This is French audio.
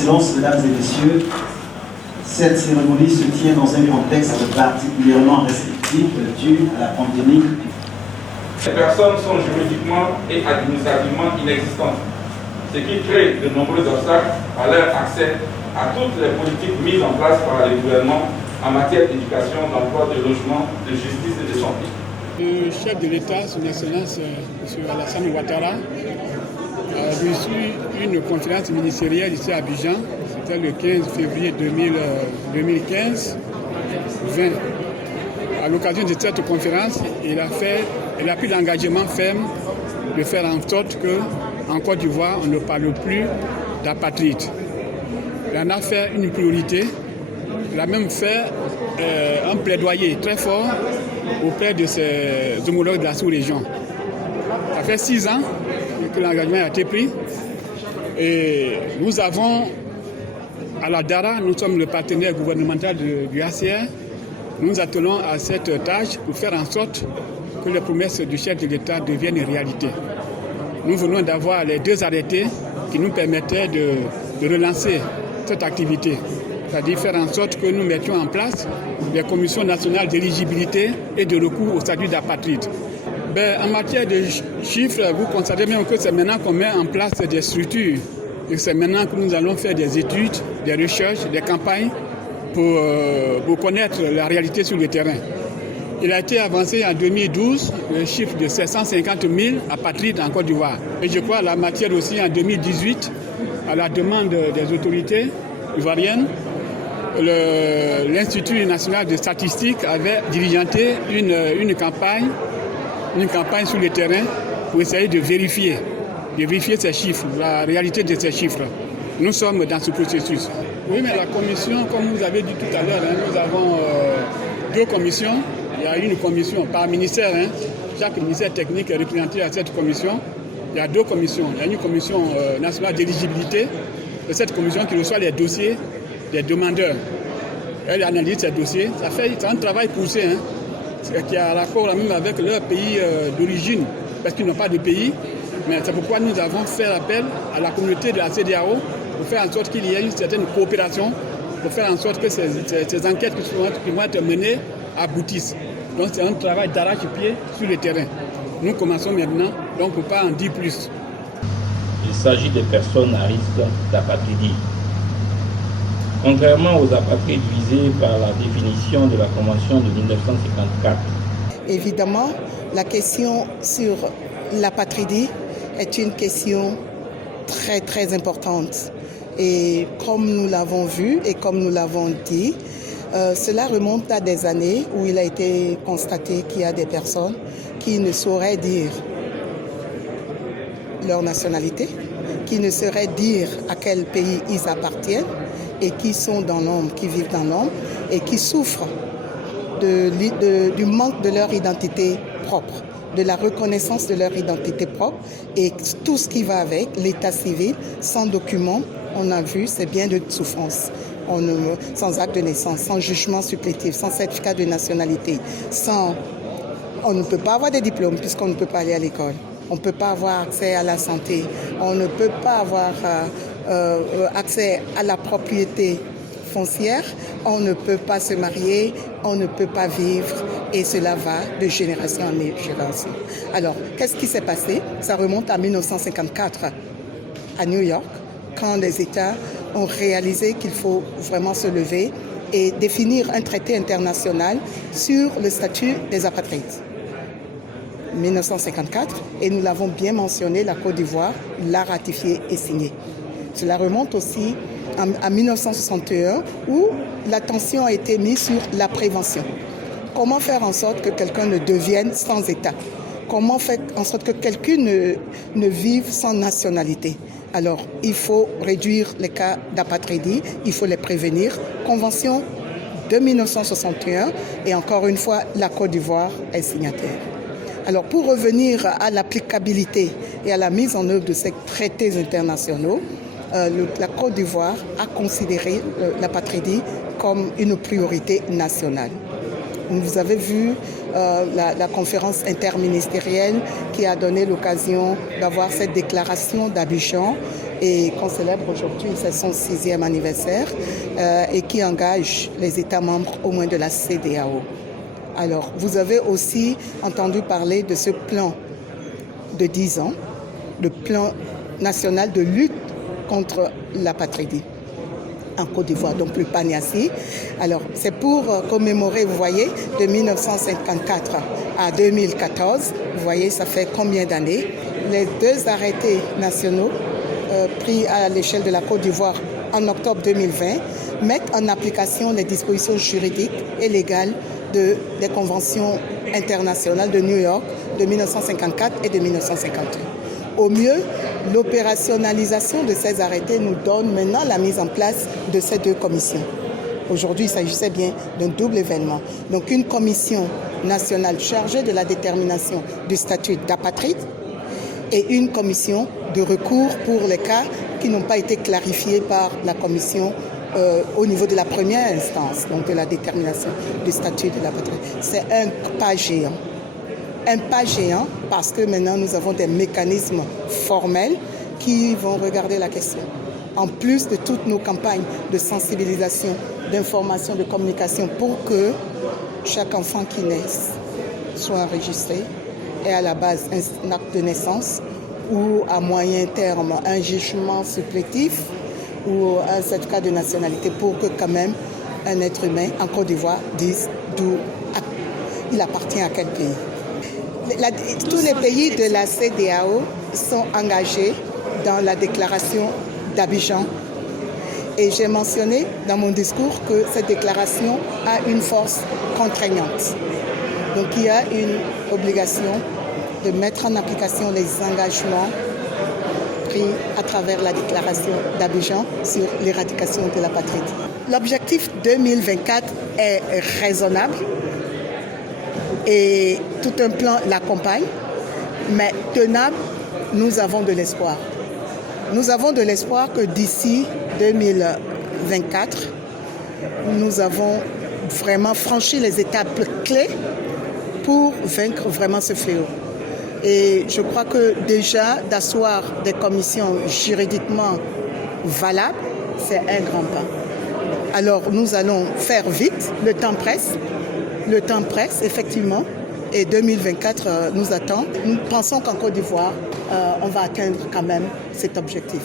Excellences, Mesdames et Messieurs, cette cérémonie se tient dans un contexte particulièrement restrictif dû à la pandémie. Les personnes sont juridiquement et administrativement inexistantes, ce qui crée de nombreux obstacles à leur accès à toutes les politiques mises en place par les gouvernements en matière d'éducation, d'emploi, de logement, de justice et de santé. Le chef de l'État, son Excellence M. Alassane Ouattara, a reçu une conférence ministérielle ici à Abidjan, c'était le 15 février 2015-20. À l'occasion de cette conférence, il a pris l'engagement ferme de faire en sorte qu'en Côte d'Ivoire, on ne parle plus d'apatride. Il en a fait une priorité. Il a même fait un plaidoyer très fort auprès de ses homologues de la sous-région. Ça fait 6 ans que l'engagement a été pris. Et nous avons, à la DARA, nous sommes le partenaire gouvernemental du ACR. Nous nous attelons à cette tâche pour faire en sorte que les promesses du chef de l'État deviennent une réalité. Nous venons d'avoir les 2 arrêtés qui nous permettaient de relancer cette activité. C'est-à-dire faire en sorte que nous mettions en place les commissions nationales d'éligibilité et de recours au statut d'apatride. En matière de chiffres, vous constatez bien que c'est maintenant qu'on met en place des structures. Et c'est maintenant que nous allons faire des études, des recherches, des campagnes pour connaître la réalité sur le terrain. Il a été avancé en 2012 le chiffre de 750 000 apatrides en Côte d'Ivoire. Et je crois la matière aussi en 2018, à la demande des autorités ivoiriennes, l'Institut national de statistique avait diligenté une campagne sur le terrain pour essayer de vérifier ces chiffres, la réalité de ces chiffres. Nous sommes dans ce processus. Oui, mais la commission, comme vous avez dit tout à l'heure, nous avons 2 commissions. Il y a une commission par ministère. Chaque ministère technique est représenté à cette commission. Il y a 2 commissions. Il y a une commission nationale d'éligibilité. C'est cette commission qui reçoit les dossiers des demandeurs. Elle analyse ces dossiers. C'est un travail poussé, qui a rapport même avec leur pays d'origine, parce qu'ils n'ont pas de pays. Mais c'est pourquoi nous avons fait appel à la communauté de la CEDEAO pour faire en sorte qu'il y ait une certaine coopération, pour faire en sorte que ces enquêtes qui vont être menées aboutissent. Donc c'est un travail d'arrache-pied sur le terrain. Nous commençons maintenant, donc on ne peut pas en dire plus. Il s'agit de personnes à risque d'apatridie. Contrairement aux apatrides visés par la définition de la Convention de 1954. Évidemment, la question sur l'apatridie est une question très très importante. Et comme nous l'avons vu et comme nous l'avons dit, cela remonte à des années où il a été constaté qu'il y a des personnes qui ne sauraient dire leur nationalité, qui ne sauraient dire à quel pays ils appartiennent et qui sont dans l'ombre, qui vivent dans l'ombre et qui souffrent du manque de leur identité propre, de la reconnaissance de leur identité propre et tout ce qui va avec, l'état civil, sans document, on a vu, c'est bien de souffrance. Sans acte de naissance, sans jugement supplétif, sans certificat de nationalité, on ne peut pas avoir des diplômes puisqu'on ne peut pas aller à l'école. On ne peut pas avoir accès à la santé. On ne peut pas avoir accès à la propriété foncière. On ne peut pas se marier. On ne peut pas vivre. Et cela va de génération en génération. Alors, qu'est-ce qui s'est passé? Ça remonte à 1954 à New York, quand les États ont réalisé qu'il faut vraiment se lever et définir un traité international sur le statut des apatrides. 1954, et nous l'avons bien mentionné, la Côte d'Ivoire l'a ratifié et signé. Cela remonte aussi à 1961, où l'attention a été mise sur la prévention. Comment faire en sorte que quelqu'un ne devienne sans État? Comment faire en sorte que quelqu'un ne vive sans nationalité? Alors, il faut réduire les cas d'apatridie, il faut les prévenir. Convention de 1961, et encore une fois, la Côte d'Ivoire est signataire. Alors, pour revenir à l'applicabilité et à la mise en œuvre de ces traités internationaux, la Côte d'Ivoire a considéré l'apatridie comme une priorité nationale. Vous avez vu la conférence interministérielle qui a donné l'occasion d'avoir cette déclaration d'Abidjan et qu'on célèbre aujourd'hui, c'est son 6e anniversaire, et qui engage les États membres au moins de la CEDEAO. Alors, vous avez aussi entendu parler de ce plan de 10 ans, le plan national de lutte contre l'apatridie en Côte d'Ivoire, donc le PANIACI. Alors, c'est pour commémorer, vous voyez, de 1954 à 2014, vous voyez, ça fait combien d'années? Les 2 arrêtés nationaux pris à l'échelle de la Côte d'Ivoire en octobre 2020 mettent en application les dispositions juridiques et légales des conventions internationales de New York de 1954 et de 1951. Au mieux, l'opérationnalisation de ces arrêtés nous donne maintenant la mise en place de ces 2 commissions. Aujourd'hui, il s'agissait bien d'un double événement. Donc une commission nationale chargée de la détermination du statut d'apatride et une commission de recours pour les cas qui n'ont pas été clarifiés par la commission au niveau de la première instance, donc de la détermination du statut de l'apatride. C'est un pas géant. Un pas géant parce que maintenant nous avons des mécanismes formels qui vont regarder la question. En plus de toutes nos campagnes de sensibilisation, d'information, de communication pour que chaque enfant qui naisse soit enregistré et à la base un acte de naissance ou à moyen terme un jugement supplétif ou un certificat de nationalité pour que quand même un être humain en Côte d'Ivoire dise d'où il appartient à quel pays. Tous les pays de la CEDEAO sont engagés dans la déclaration d'Abidjan. Et j'ai mentionné dans mon discours que cette déclaration a une force contraignante. Donc il y a une obligation de mettre en application les engagements pris à travers la déclaration d'Abidjan sur l'éradication de l'apatride. L'objectif 2024 est raisonnable et tout un plan l'accompagne, mais tenable, nous avons de l'espoir. Nous avons de l'espoir que d'ici 2024, nous avons vraiment franchi les étapes clés pour vaincre vraiment ce fléau. Et je crois que déjà d'asseoir des commissions juridiquement valables, c'est un grand pas. Alors nous allons faire vite, le temps presse effectivement, et 2024 nous attend. Nous pensons qu'en Côte d'Ivoire, on va atteindre quand même cet objectif.